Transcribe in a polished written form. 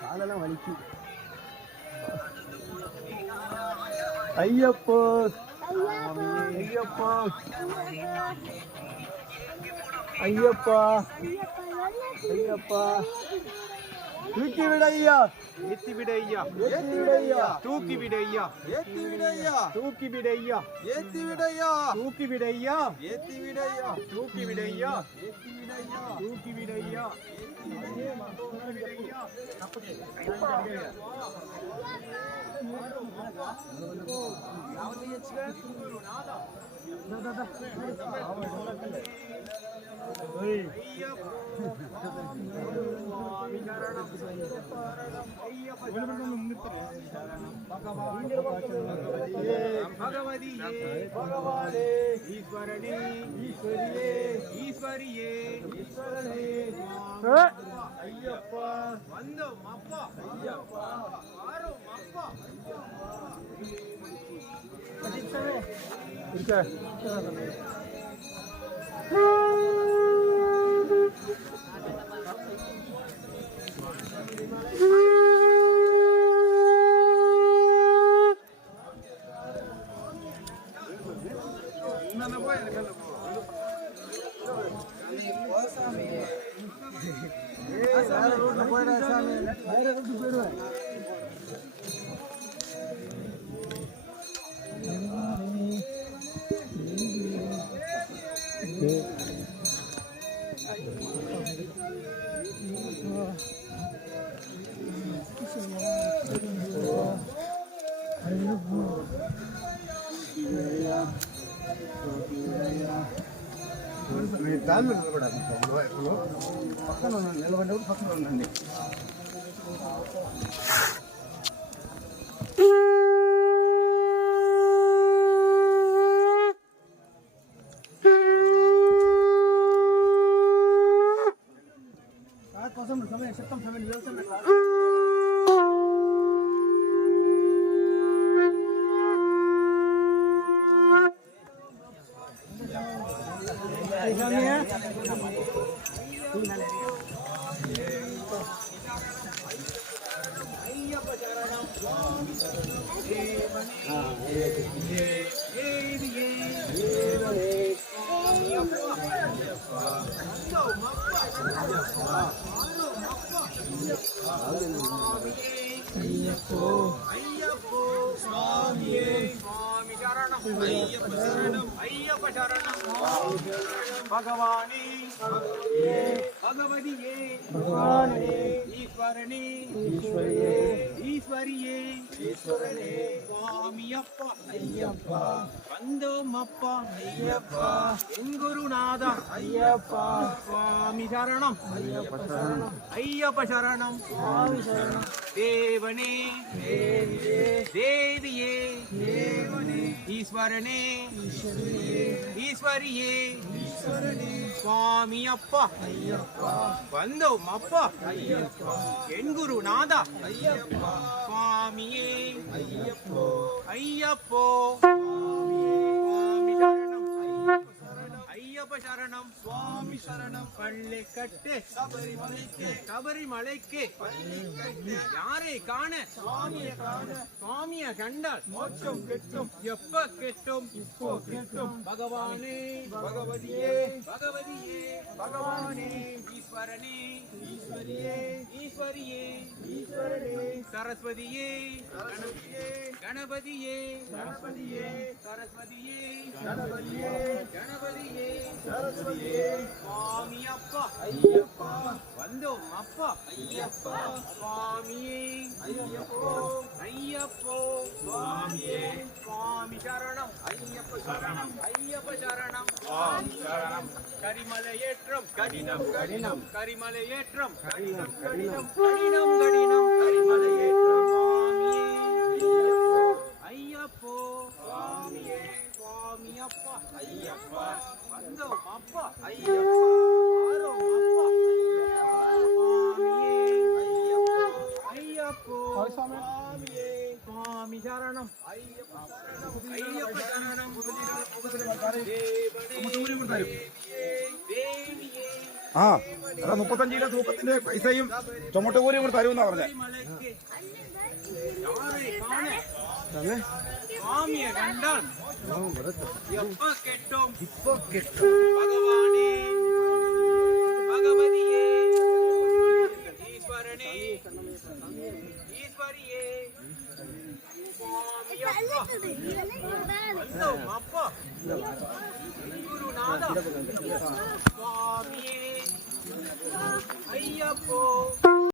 காலெல்லாம் வலிக்கு. ஐயப்போ ஐயப்பா ஐயப்பா ஐயப்பா தூக்கி விடையா ஏத்தி விடையா ஏத்தி விடையா தூக்கி விடையா ஏத்தி விடையா தூக்கி விடையா ஏத்தி விடையா தூக்கி விடையா ஏத்தி விடையா தூக்கி விடையா ஏத்தி விடையா தூக்கி விடையா ஏத்தி விடையா அப்படியே ஐயப்பா வந்தோம் அப்பா ஐயப்பா வாரோம் அப்பா దాని నిలబడాలి పక్కన నిలబడేప్పుడు పక్కన ఉండండి. సమయం చెప్తాం సమయం भगवानी भगवतिये भगवाने ईश्वरने ईश्वरिये ईश्वरिये ईश्वरने स्वामियप्पा अय्यप्पा वंदोमप्पा अय्यप्पा गुरुनाथ अय्यप्पा स्वामी शरणम अय्यप्पा शरणम अय्यप्पा शरणम स्वामी शरणम देवने देविये देविये देवने ईश्वरने ईश्वरिये ईश्वरिये ईश्वरने स्वामी अप्पा अय्यप्पा वंदोमप्पा अय्यप्पा गुरुनाथ अय्यप्पा स्वामिये अय्यप्पो अय्यप्पो சரணம் சுவாமி சரணம் பள்ளி கட்டு சபரிமலைக்கு சபரிமலைக்கு யாரை காண சுவாமியை காண சுவாமியை கண்டால் மோட்சம் கெட்டும் எப்ப கெட்டும் இப்போ கெட்டும் பகவானே பகவதியே பகவதியே பகவானே ஈஸ்வரனே ஈஸ்வரியே ஈஸ்வரியே ஈஸ்வரனே சரஸ்வதியே கணபதியே கணபதியே சரஸ்வதியே கணபதியே கணபதியே சரஸ்வதியே சுவாமி அப்பா ஐயப்பா வந்தோம் அப்பா ஐயப்பா சுவாமியே ஐயப்போ ஐயப்பா ஐயப்போ சுவாமியே சுவாமி சரணம் ஐயப்ப சரணம் ஐயப்ப சரணம் சுவாமி சரணம் கரிமலை ஏற்றம் கடினம் கடினம் கரிமலை ஏற்றம் கடினம் கடினம் கடினம் கடினம் கரிமலை ஏற்றம் சுவாமியே ஐயப்போ சுவாமியே சுவாமி அப்பா ஐயப்பா வந்தோம் அப்பா ஐயப்பா வாரோம் அப்பா சுவாமியே ஐயப்போ சுவாமியே சுவாமி சரணம் ஐயப்ப சரணம் ஐயப்ப சரணம் ആ എടാ 35 കിലോ തൂക്കത്തിന്റെ പൈസയും ടൊമാറ്റോ കൂലിയും കൂടെ തരുമെന്നാ പറഞ്ഞേ. சுவாமியை கண்டான் எப்ப கெட்டோம் இப்போ கெட்டோம் பகவானே பகவதியே ஈஸ்வரனே ஈஸ்வரியே சுவாமி அப்பா வந்தோம் அப்பா குருநாதா சுவாமியே ஐயப்போ